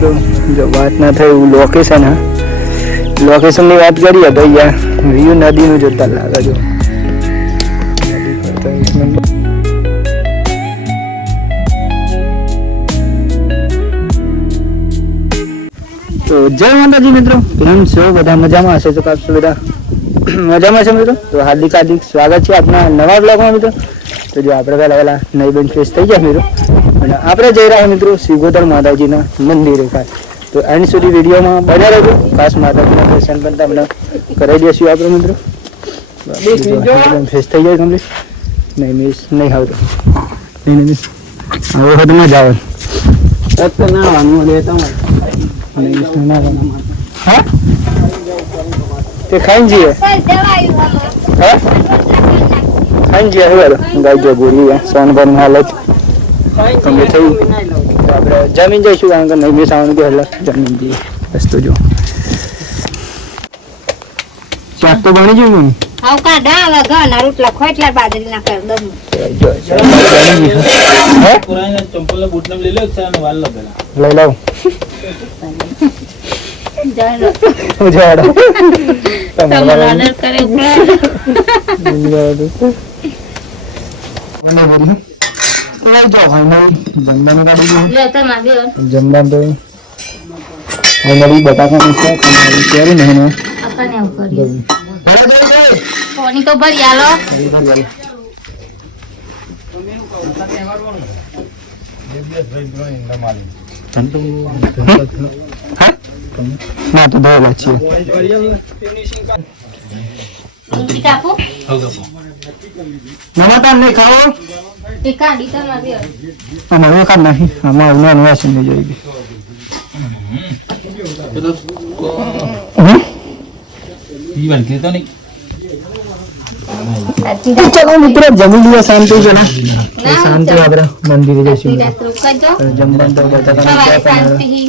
જો વાત ના થાય એવું લોકેશન હા. લોકેશનની વાત કરીએ તો અહીંયા વ્યૂ નદીનું જોતા લાગે જો. નદી તો જય માતાજી મિત્રો. કેમ છો? બધા મજામાં હશે? તો કાપશો બધા મજામાં છે મિત્રો? તો હાર્દિક હાર્દિક સ્વાગત છે આપના નવા બ્લોગમાં મિત્રો. તો જો આપણે પહેલાં પહેલાં નહીં બેન ફ્રેશ થઈ જાય મિત્રો. અને આપણે જઈ રહ્યા મિત્રો સિગોતર માતાજીના મંદિરે ખાસ. તો એની સુધી વિડીયોમાં બન્યા રહેજો. ખાસ માતાજીના દર્શન પણ તમને કરાવી દઈશું આપણે મિત્રો. ફ્રેશ થઈ જાય કમ્પ્લીટ નહીં મિસ નહીં આવતો. નહીં નહીં મિસ હવે ના જાવ હા? તે ખાઈ જઈએ. હા? ખાઈને જઈએ હવે ગાય જો ગોળી સોનભર હાલત કમ્પ્લીટ થઈ તો આપણે જમીન જઈશું કારણ કે નહીં મિસ આવવાનું કે એટલે જમીન જઈએ રસ્તો જો શાક તો બની ગયું ને હાવ કાઢા હવે ઘરના રોટલા ખોટલા બાજરીના કર દમ જો હે ચંપલ બૂટ લઈ લો છે અને વાલ લો પેલા લઈ લઉં ઉજાડો તમને ઓર્ડર કરે ઉપર મને બોલ્યું ઓય જો ફાઇનલ જમવાનું કાઢી ગયું લે તમાર બે જમવાનું તો ફાઇનલી બટાકાનું શાક અને ને આપણને આવું કરીએ તો ભરી આલો ના તો ધોવા છીએ. નહીં આમાં ઉના જોઈ ચાલો મિત્રો જમી લઈએ શાંતિ છે ને? શાંતિ આપણે મંદિરે જઈશું. જમવાનું તો શાંતિ.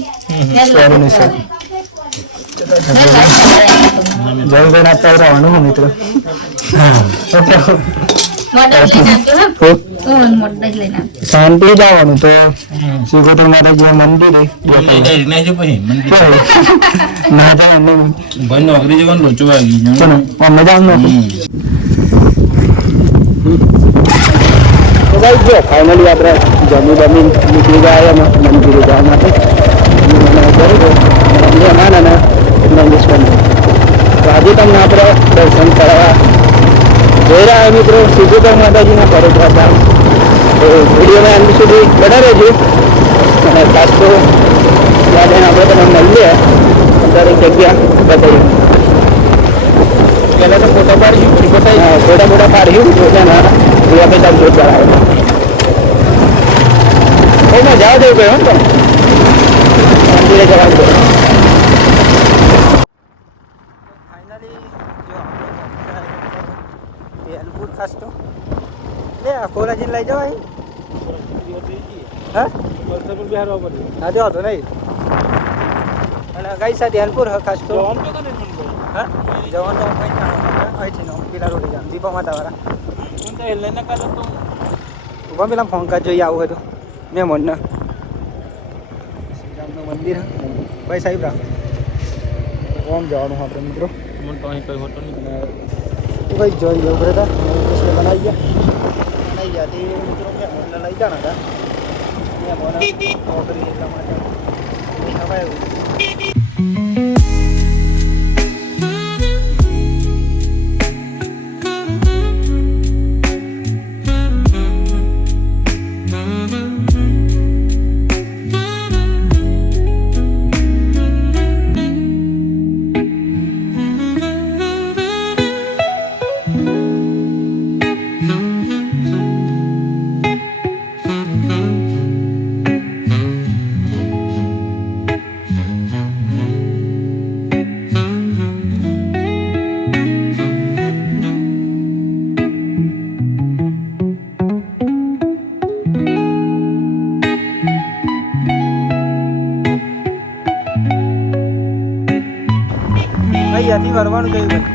શાક જય ગણ આપતા રહેવાનું ને મિત્રો. શાંતિ જવાનું તો શ્રીકોટર માતાજી મંદિરે ના એમને ભાઈ નોકરી જવાનું લોચો વાગી ગયો અમે જવાનું નતું ભાઈ જો ફાઇનલી આપણે જમી બમી નીકળી ગયા મંદિરે જવા માટે નંદીશ મંદિર તો આજે તમને આપણે દર્શન કરવા જઈ રહ્યા મિત્રો સિદ્ધેશ્વર માતાજીના પરોઠા ધામ તો વિડીયોમાં અંત સુધી બના રહેજો અને ખાસ તો ત્યાં જઈને આપણે તમને મળીએ દરેક જગ્યા બતાવીએ પહેલાં તો ફોટો પાડીશું પછી બતાવી હા ફોટા ફોટા પાડીશું એટલે ના એ આપણે ચાલ જોરદાર આવે બહુ મજા આવે તેવું કહ્યું તો મંદિરે જવાનું ફાઇનલી ખાસ તો. લે કોલાજી લઈ જવાય. હા? હા જો તો નહીં. અને કઈ સાથે હેલ્પુર ખાસ તો. હા? જવાનું તો કંઈ ના અહીંથી નો પેલા રોડ જામ દીપા માતા વાળા ઊભા પેલા ફોન કાઢ જોઈએ આવું હતું મેં મન શ્રીરામનું મંદિર. ભાઈ સાહેબ રામ. ઓમ જવાનું આપણે મિત્રો. અને ભાઈ, જોઈ લો બરાબર કૃષ્ણ બનાવી ગયા. બનાવી ગયા. તે મિત્રો મેં મને લઈ જાણા હતા. મેં મને નોકરી એટલા માટે. ખવાય ત્યાંથી વરવાનું કહ્યું ભાઈ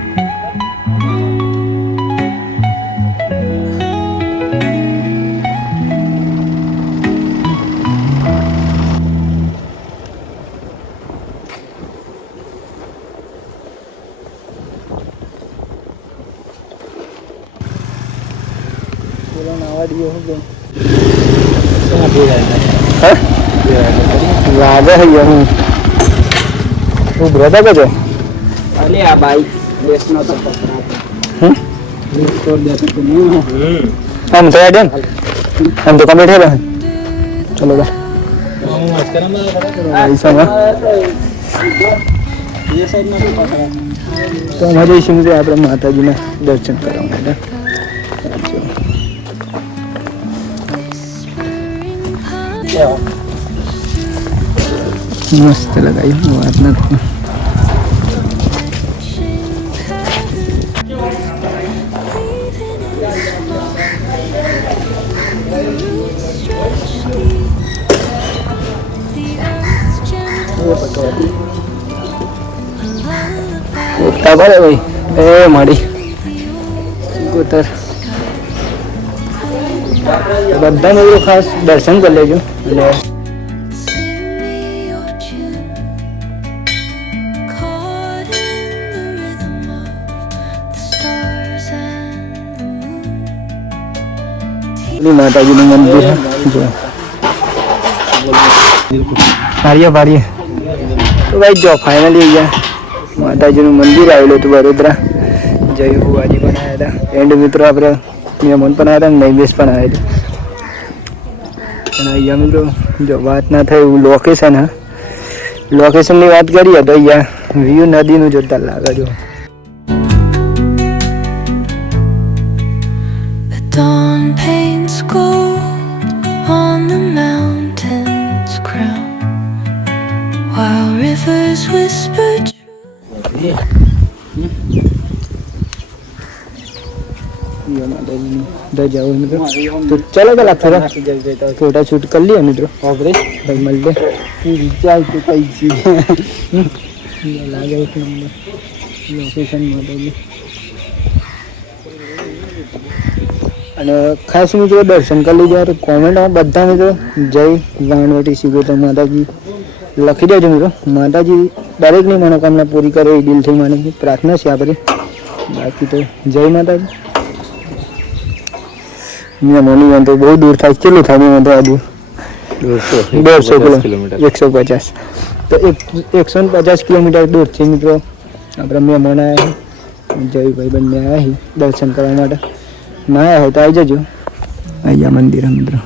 લાગે છે હું. બ્રધર કજો અલે આ બાઈક દેશનો તો પકડાતો હમ તો દેતો તો નહીં કમ્પ્લીટ હે ચલો બા હું અસ્કરામાં પૈસા માં એ સાઈડ નથી પકડાતો તો અમે જઈશું મિત્રો આપણે માતાજીના દર્શન કરવા માટે. મસ્ત લગાવી વાત નથી. પડે ભાઈ. એ મળી કૂતર બધા મિત્રો ખાસ દર્શન કરી લેજો. એટલે માતાજીનું મંદિર જો. પાડીએ તો ભાઈ જો ફાઇનલી અહીંયા. માતાજીનું મંદિર આવેલું હતું વડોદરા. જય ભુવાજી પણ આવ્યા હતા. એન્ડ મિત્રો, આપણે મહેમાન પણ આવ્યા હતા નૈમેશ પણ આવ્યા હતા. અને અહીંયા મિત્રો, જો વાત ના થાય એવું લોકેશન હા. લોકેશનની વાત કરીએ તો અહીંયા વ્યૂ નદીનું જોતા લાગે જો dawn paints gold ફોટા શૂટ કરી લઈએ મિત્રો લોકેશન માતાજી અને ખાસ મિત્રો દર્શન કરી લીધા કોમેન્ટમાં બધા મિત્રો જય વાણવટી શીખોતર માતાજી લખી દેજો મિત્રો. માતાજી દરેકની મનોકામના પૂરી કરે એ દિલથી માને પ્રાર્થના છે આપણે. બાકી તો જય માતાજી. મેં મની તો બહુ દૂર થાય. કેટલું થાય મેં તો આજુ દોઢસો કિલોમીટર. એકસો પચાસ. તો એક એકસો ને પચાસ કિલોમીટર દૂરથી મિત્રો. આપણે મહેમાન આવ્યા છે. જયભાઈ બંને આવ્યા છે દર્શન કરવા માટે. ના આવ્યા હોય તો આવી જજો. અહીંયા મંદિર મિત્રો.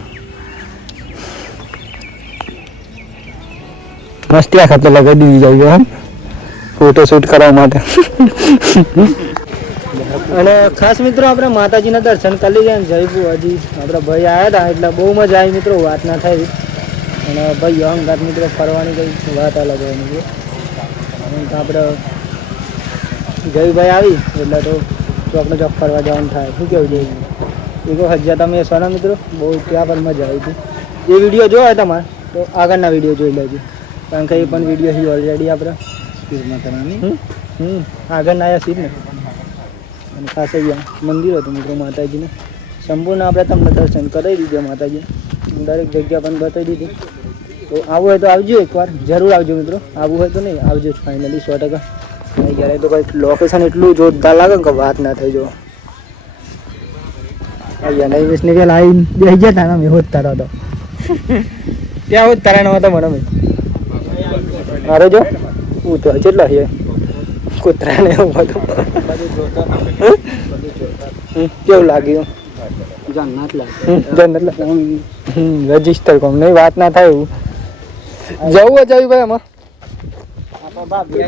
મસ્તી આ ખાતે લગાવી દીધી જાય એમ. ફોટો શૂટ કરવા માટે. અને ખાસ મિત્રો આપણે માતાજીના દર્શન કરી લઈએ ને જય હજી આપણા ભાઈ આવ્યા હતા એટલે બહુ મજા આવી મિત્રો, વાત ના થઈ અને ભાઈ અહંકાર મિત્રો ફરવાની કઈ વાત અલગ હોય મિત્રો. આપણે જયભાઈ આવી એટલે તો ચોકને ચોક ફરવા જવાનું થાય. શું કેવું જોઈએ એક હજાર તમે સોના મિત્રો? બહુ ત્યાં પણ મજા આવી હતી. એ વીડિયો જોયો હોય તમારે, તો આગળના વીડિયો જોઈ લેજો. કારણ કે એ પણ વીડિયો છે ઓલરેડી આપણે. હમ? હમ. આગળ આવ્યા છીએ ને. અને ખાસ અહીંયા મંદિર હતું મિત્રો માતાજીનું. સંપૂર્ણ આપણે તમને દર્શન કરાવી દીધા માતાજી દરેક જગ્યા પણ બતાવી દીધી. તો આવું હોય તો આવજો એકવાર. જરૂર આવજો મિત્રો. આવું હોય તો નહીં. આવજો ફાઇનલી સો ટકા. જ્યારે તો કંઈક લોકેશન એટલું જોરદાર લાગે કે વાત ના થઈ જો. અહીંયા નહીં વીસની પેલા બેસી ગયા તારા મેં હોત તારા તો. ત્યાં હોત તારા નવા તો મને મારે જો? હું તો કેટલા છે. કૂતરાને એવું બધું. કેવું લાગ્યું? રજિસ્ટર કોમ નહીં વાત ના થાય એવું. જવું જ આવ્યું ભાઈ આમાં.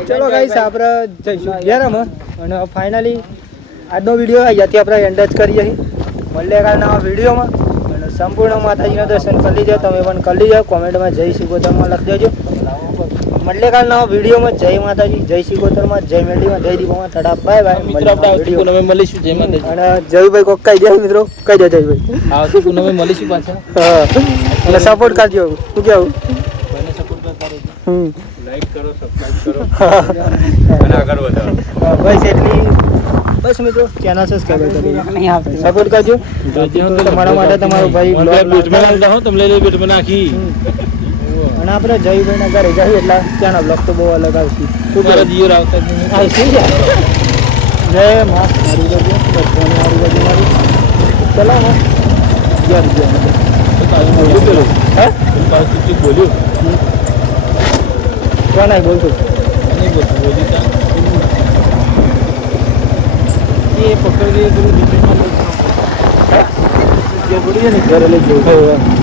ચલો ગાઈસ આપણે જઈશું. ઘેર આમાં. અને ફાઇનલી આજનો વીડિયો અહીંયાથી આપણે એન્ડ જ કરીએ મળીએ વિડીયોમાં અને સંપૂર્ણ માતાજીના દર્શન કરી લીજો. તમે પણ કરી લીજો. કોમેન્ટમાં જય તમે લખી દેજો. મળીએ કાલના વિડીયોમાં જય માતાજી જય જય મેરડીમાં જય દીપોમાં થડા બાય બાય. મિત્રો આપણે આવતી મળીશું. જય માતાજી. અને જયભાઈ કોક કહી દે મિત્રો કહી દે જયભાઈ. આવતી પૂનમે મળીશું પાછા. હા. અને સપોર્ટ કરજો. શું કેવું મને સપોર્ટ કરતા હમ. લાઈક કરો સબસ્ક્રાઇબ કરો. અને આગળ વધારો બસ એટલી. બસ મિત્રો ચેનલ સબસ્ક્રાઈબ કરી સપોર્ટ કરજો. તમારા માટે તમારો ભાઈ નાખતા. લઈ નાખી. અને આપણે જયભાઈના ઘરે જઈએ એટલે ત્યાંના બ્લોક તો બહુ અલગ આવશે. ખૂબ કરું આવતા આવશે જય માં મારી બાજુ બધાને મારી બાજુ મારી. ચલો માં અગિયાર રૂપિયા બોલ્યું? કોણ બોલતું? બોલતું એ પકડી જે બોલીએ ને ઘરે લઈ જવું